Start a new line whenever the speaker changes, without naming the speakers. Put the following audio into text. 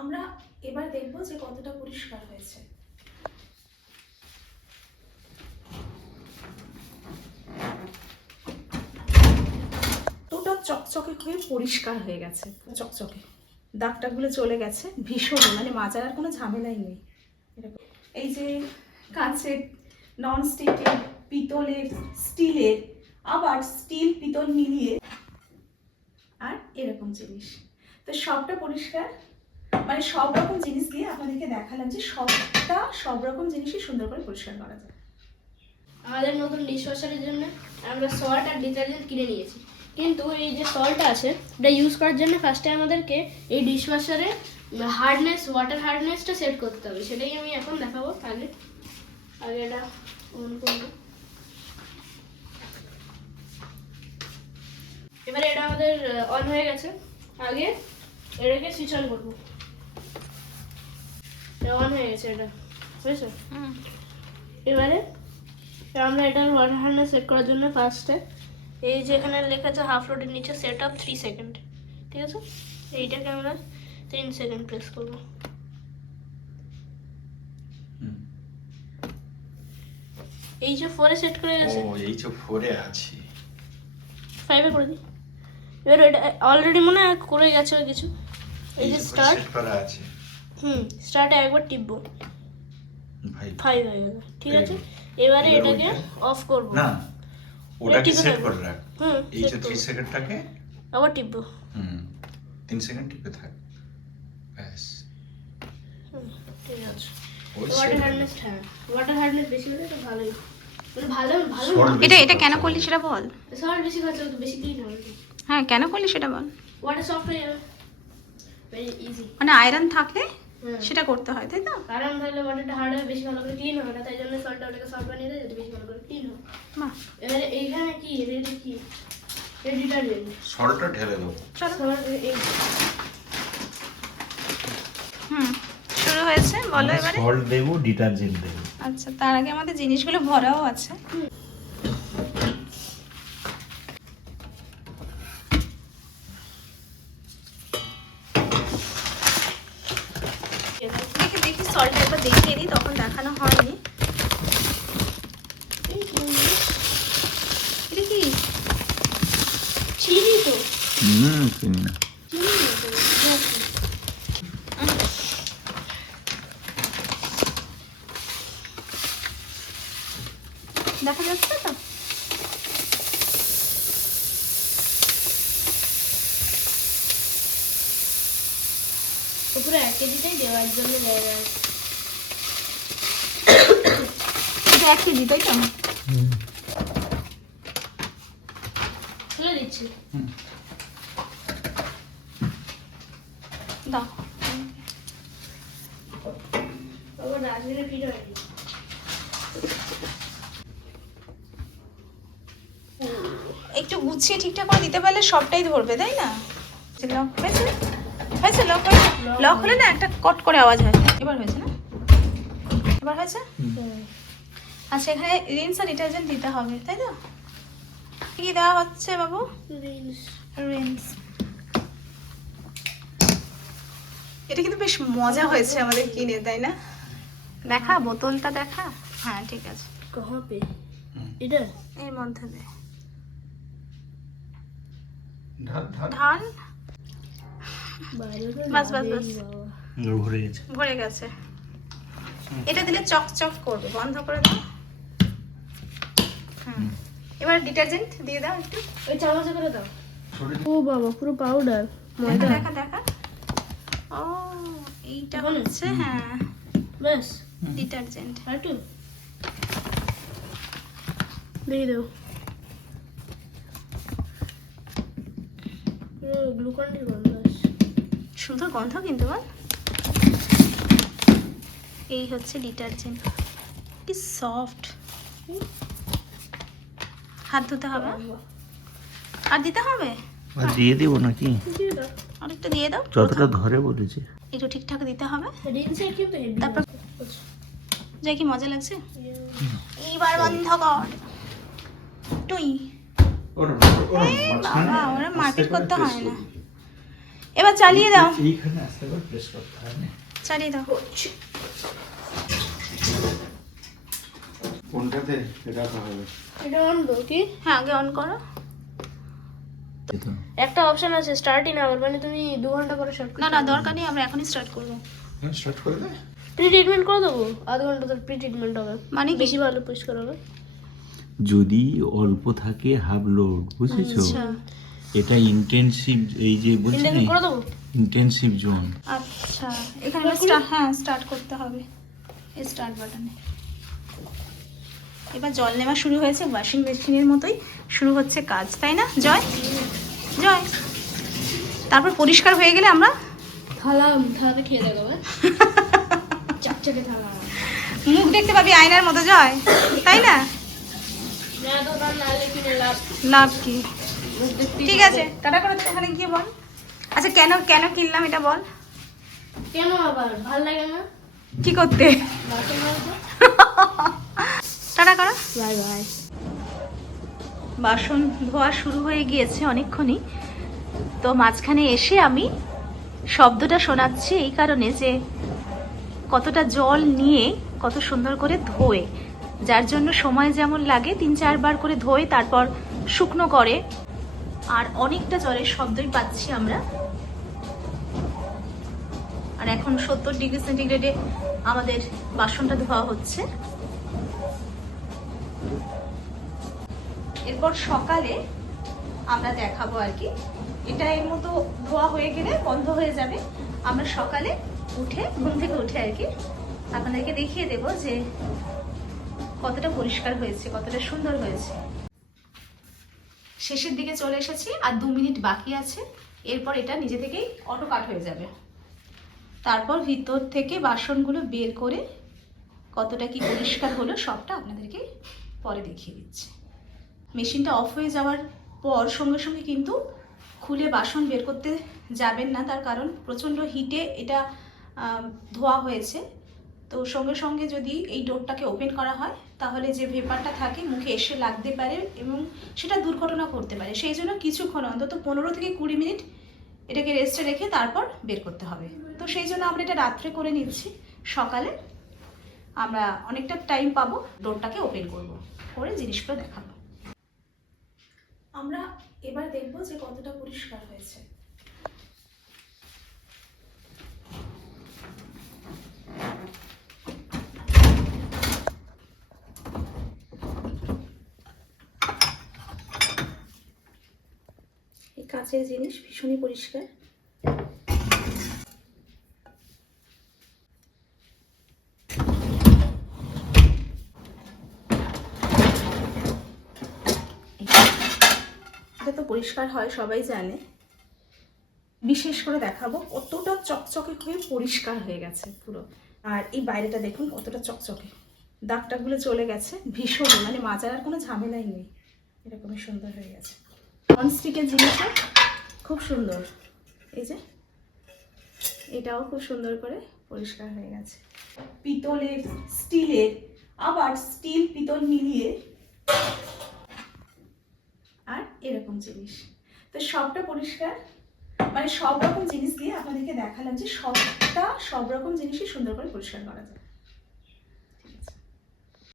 আমরা এবার দেখব যে কতটা পরিষ্কার হয়েছে। চকচকে হয়ে পরিষ্কার হয়ে গেছে, চকচকে। দাগ টাগগুলো চলে গেছে, ভীষণ মানে মাজার আর কোনো ঝামেলাই নেই। এই যে কাঁচের নন স্টিকের পিতলের স্টিলের, আবার স্টিল পিতল মিলিয়ে আর এরকম জিনিস। তো সবটা পরিষ্কার? মানে সব রকম জিনিস দিয়ে আপনাদেরকে দেখালাম যে সবটা সব রকম জিনিসই সুন্দর করে পরিষ্কার করা যায়।
আমাদের নতুন ডিশওয়াশারের জন্য আমরা সল্ট আর ডিটারজেন্ট কিনে নিয়েছি। কিন্তু এই যে সল্টটা আছে, এটা ইউজ করার জন্য ফার্স্টে আমাদেরকে এই ডিশওয়াশারে হার্ডনেস ওয়াটার হার্ডনেসটা সেট করতে হবে। সেটাই আমি এখন দেখাবো। আগে আগে এটা অন করব। এবারে এটা আমাদের অন হয়ে গেছে। আগে এটাকে সুইচ অন করব। অন হয়ে গেছে এটা। বুঝেছ? এবারে এবার আমরা এটার ওয়াটার হার্নেস সেট করার জন্য ফার্স্টে এই যে এখানে লেখা আছে হাফ রোডের নিচে সেট আপ থ্রি সেকেন্ড ঠিক আছে? এইটাকে আমরা তিন সেকেন্ড প্রেস করব। এই যে ফোরে সেট করে গেছে?
ও এই যে ফোরে আছি।
ফাইভে করে দিই। এবার এটা অলরেডি মনে হয় করে গেছে ওই কিছু। এই যে স্টার্ট
সেট করা আছে।
হুম স্টার্টে একবার টিপবো।
ভাই
ফাইভ হয়ে গেল ঠিক আছে? এবারে এটাকে অফ করব।
না ওটাকে সেট করে রাখ।
হুম
এই যে থ্রি
করব।
সেকেন্ডটাকে
আবার টিপবো।
হুম তিন সেকেন্ড টিপে থাক। ব্যাস।
হুম ঠিক আছে। ওয়াটার হার্ডনেস হ্যাঁ ওয়াটার হার্ডনেস বেশি হলে তো ভালোই। মানে ভালো ভালো
এটা এটা কেন করলি সেটা বল।
সল্ট বেশি খরচা হতো বেশি ক্লিন হবে।
হ্যাঁ কেন করলি সেটা বল।
ওয়াটার সফট হয়ে যাবে। ভেরি ইজি
মানে আয়রন থাকলে সেটা করতে হয় তাই তো?
কারণ তাহলে ওয়াটারটা হার্ড হবে বেশি ভালো করে ক্লিন হবে না তাই জন্য সল্টটা ওটাকে সফট বানিয়ে দেয় যাতে বেশি ভালো করে ক্লিন
বাহ।
এবারে এইখানে কি রেডি কি? ডিটারজেন্ট
সল্টটা ঢেলে দেবো।
চলো।
সল্ট এই
হুম শুরু হয়েছে বলো এবারে।
সল্ট দেবো ডিটারজেন্ট দেবো।
আচ্ছা তার আগে আমাদের জিনিসগুলো ভরাও আছে। সল্ট একবার দেখিয়ে দিই তখন দেখানো হয়নি। এটা কি?
চিনি তো?
হুম চিনি। না
দেখা। যাচ্ছে তো?
উপরে এক কেজিটাই দেওয়ার জন্য জায়গা আছে।
এটা এক কেজি তাই তো?
দিচ্ছি।
দাও। একটু গুছিয়ে ঠিকঠাক করে দিতে পারলে সবটাই ধরবে তাই না? লক হয়েছে? হয়েছে লক হয়েছে? লক হলে না একটা কট করে আওয়াজ হয়। এবার হয়েছে না? এবার হয়েছে? আচ্ছা এখানে রিন্স আর ডিটারজেন্ট দিতে হবে তাই তো? কি দেওয়া হচ্ছে বাবু?
রিলস
রিন্স এটা কিন্তু বেশ মজা হয়েছে আমাদের কিনে তাই না? দেখা বোতলটা দেখা। হ্যাঁ ঠিক আছে।
पे এটা
এর মধ্যে দে।
ঢাল ঢাল
ঢাল
বাইরে তো
বাস, বাস, বাস।
ভরে গেছে।
ভরে গেছে। এটা দিলে চকচক করবে। বন্ধ করে দাও। এবার ডিটারজেন্ট দিয়ে দাও একটু।
ওই চামচে করে দাও। ও বাবা পুরো পাউডার
দেখা
ময়দা।
দেখা দেখা। ও এইটা। হচ্ছে হ্যাঁ।
ব্যাস।
ডিটারজেন্ট।
আর একটু। দিয়ে দেবো গ্লুকন ডির গন্ধ
সুন্দর গন্ধ কিন্তু বল এই হচ্ছে ডিটারজেন্ট। কি সফট হাত ধুতে হবে? আর দিতে হবে?
আর দিয়ে দিব নাকি?
দিয়ে দাও
আরেকটা দিয়ে দাও।
যতটা ধরে বলেছে।
একটু ঠিকঠাক দিতে হবে। তারপর যাই কি মজা লাগছে? এইবার বন্ধ কর। তুই বাবা ওরা মারপিট করতে হয় না। এবার চালিয়ে দাও।
হয়
চালিয়ে দাও।
কোনটাতে? রাখা হবে।
এটা অন কি?
হ্যাঁ আগে অন করো।
একটা অপশন আছে স্টার্ট ইন আওয়ার মানে তুমি দু ঘণ্টা করে শর্ট
না না দরকার নেই আমরা এখনই স্টার্ট করব।
স্টার্ট করে দে।
প্রি ট্রিটমেন্ট করে দেবো? আধ ঘণ্টা তোর প্রি ট্রিটমেন্ট হবে।
মানে
বেশি ভালো পরিষ্কার হবে।
যদি অল্প থাকে হাফ লোড বুঝেছ?
আচ্ছা।
এটা ইন্টেনসিভ এই যে বলছি না
করে দেবো?
ইন্টেনসিভ জোন
আচ্ছা এখানে স্টার্ট হ্যাঁ স্টার্ট করতে হবে। স্টার্ট বাটনে এবার জল নেওয়া শুরু হয়েছে ওয়াশিং মেশিনের মতোই শুরু হচ্ছে কাজ তাই না? জয়। জয়। তারপর পরিষ্কার হয়ে গেলে আমরা
থালা থালাতে খেয়ে থালা।
মুখ দেখতে পাবি আয়নার মতো জয়। তাই না?
লাভ
কি? ঠিক আছে টাটা করে ওখানে গিয়ে বল। আচ্ছা কেন কেন কিনলাম এটা বল।
কেন আবার? ভালো লাগে না?
কি করতে? টাটা করো?
Bye bye.
বাসন ধোয়া শুরু হয়ে গিয়েছে অনেকক্ষণই। তো মাঝখানে এসে আমি শব্দটা শোনাচ্ছি এই কারণে যে কতটা জল নিয়ে কত সুন্দর করে ধোয়ে। যার জন্য সময় যেমন লাগে তিন চারবার করে ধোয়ে তারপর শুকনো করে। আর অনেকটা জলের শব্দই পাচ্ছি আমরা। আর এখন সত্তর ডিগ্রি সেন্টিগ্রেডে আমাদের বাসনটা ধোয়া হচ্ছে। এরপর সকালে আমরা দেখাবো আর কি। এটা এর মতো ধোয়া হয়ে গেলে বন্ধ হয়ে যাবে। আমরা সকালে উঠে, ঘুম থেকে উঠে আর কি, আপনাদেরকে দেখিয়ে দেব যে কতটা পরিষ্কার হয়েছে, কতটা সুন্দর হয়েছে। শেষের দিকে চলে এসেছি, আর দু মিনিট বাকি আছে। এরপর এটা নিজে থেকেই অটো কাট হয়ে যাবে। তারপর ভিতর থেকে বাসনগুলো বের করে কতটা কি পরিষ্কার হলো সবটা আপনাদেরকে পরে দেখিয়ে দিচ্ছি। মেশিনটা অফ হয়ে যাওয়ার পর সঙ্গে সঙ্গে কিন্তু খুলে বাসন বের করতে যাবেন না। তার কারণ প্রচণ্ড হিটে এটা ধোয়া হয়েছে। তো সঙ্গে সঙ্গে যদি এই ডোরটাকে ওপেন করা হয়, তাহলে যে ভেপারটা থাকে মুখে এসে লাগতে পারে এবং সেটা দুর্ঘটনা করতে পারে। সেই জন্য কিছুক্ষণ অন্তত পনেরো থেকে কুড়ি মিনিট এটাকে রেস্টে রেখে তারপর বের করতে হবে। তো সেই জন্য আমরা এটা রাত্রে করে নিচ্ছি। সকালে আমরা অনেকটা টাইম পাবো ডোরটাকে ওপেন করব, করে জিনিসগুলো দেখাবো। আমরা এবার দেখব যে কতটা পরিষ্কার হয়েছে। কাঁচের জিনিস ভীষণই পরিষ্কার। এটা তো পরিষ্কার হয়, সবাই জানে। বিশেষ করে দেখাবো, কতটা চকচকে হয়ে পরিষ্কার হয়ে গেছে পুরো। আর এই বাইরেটা দেখুন, কতটা চকচকে। দাগটাগুলো চলে গেছে, ভীষণ মানে মাজার আর কোনো ঝামেলাই নেই। এরকমই সুন্দর হয়ে গেছে। ননস্টিকের জিনিসটা খুব সুন্দর। এই যে, এটাও খুব সুন্দর করে পরিষ্কার হয়ে গেছে। পিতলের, স্টিলের, আবার স্টিল পিতল মিলিয়ে এরকম জিনিস। তো সবটা পরিষ্কার? মানে সব রকম জিনিস দিয়ে আপনাদেরকে দেখালাম যে সবটা সব রকম জিনিসই সুন্দর করে পরিষ্কার করা যায়।